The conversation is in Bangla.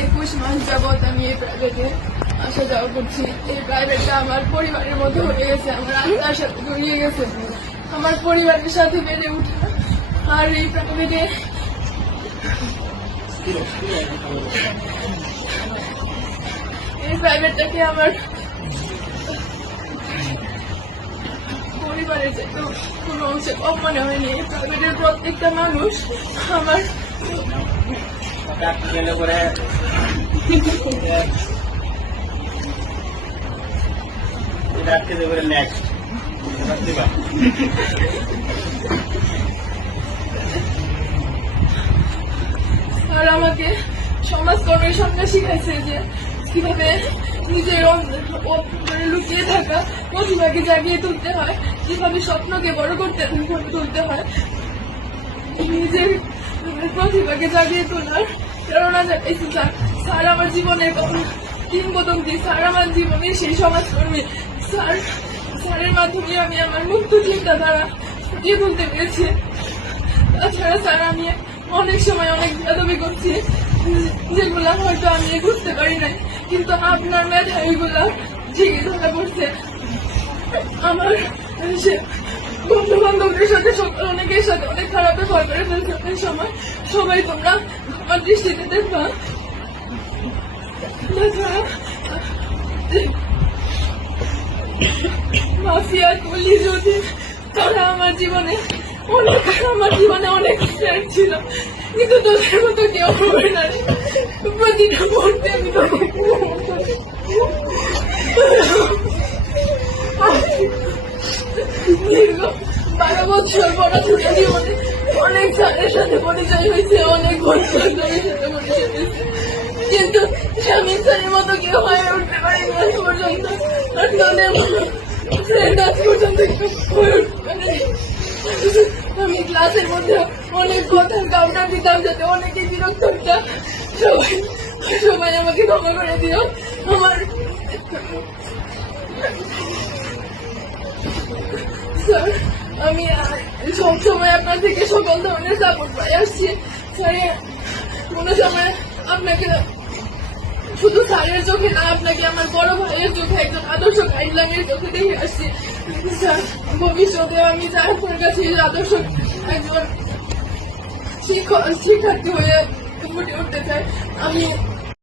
21 মাস যাবৎ আমি এই প্রাইভেটে আসা যাওয়া করছি। এই প্রাইভেটটা আমার পরিবারের মধ্যে হয়ে গেছে, আমার আত্মার সাথে জড়িয়ে গেছে, আমার পরিবারের সাথে বেড়ে উঠা। আর এই প্রাইভেটে প্রাইভেটটাকে আমার পরিবারের কোনো অংশে কম মনে হয়নি। এই প্রাইভেটের প্রত্যেকটা মানুষ আমার আর আমাকে সমাজকর্মের সঙ্গে শিখাইছে যে কিভাবে নিজের লুকিয়ে থাকা প্রতিভাকে জাগিয়ে তুলতে হয়, কিভাবে স্বপ্নকে বড় করতে তুলতে হয়, নিজের প্রতিভাকে জাগিয়ে তোলার প্রেরণা জাগাইছে স্যার। আমার জীবনের কিংবদন্তি স্যার, আমার জীবনের সেই সমাজকর্মী স্যারের মাধ্যমে আমি আমার মুক্ত চিন্তাধারা ফুটিয়ে তুলতে পেরেছি। তাছাড়া স্যার, আমি অনেক সময় অনেক বেয়াদবি করছি যেগুলা হয়তো আমি বুঝতে পারি নাই, কিন্তু আপনার মেধা ওইগুলা ঠিকই ধরা পড়ছে। আমার বন্ধু বান্ধবদের সাথে অনেকের সাথে অনেক খারাপ ব্যবহার করে ফেলছে অনেক সময়, সবাই তোমরা আমার দৃষ্টিতে দেখবা। মাফিয়া গুলি যদি তারা আমার জীবনে অনেক ফ্রেন্ড ছিল, কিন্তু তোদের মতো কেউ হবে না। প্রতিটা মুহূর্তে আমি দীর্ঘ 12 বছর পড়াশোনা জীবনে অনেক স্যারের সাথে পরিচয় হয়েছে, অনেক বন্ধু বান্ধবের সাথে পরিচয় হয়েছে, কিন্তু স্বামী স্যারের মতো কেউ হয়ে উঠতে পারিনি আজ পর্যন্ত। আর তোদের ফ্রেন্ড আজ পর্যন্ত হয়ে উঠতে পারেনি। আমি ক্লাসের মধ্যে অনেক কথার কাউন্টার দিতাম যাতে অনেকে বিরক্ত হতো। সবাই আমাকে ক্ষমা করে দিও। আমার স্যার, আমি সবসময় আপনার থেকে সকল ধরনের সাপোর্ট পাই আসছি স্যার। কোনো সময় আপনাকে শুধু স্যারের চোখে না, আপনাকে আমার বড় ভাইয়ের চোখে, একজন আদর্শ গাইডলাইনের চোখে দেখে আসছি। স্যার, ভবিষ্যতে আমি আপনার কাছে আদর্শ একজন শিক্ষার্থী হয়ে ফুটে উঠতে চাই। আমি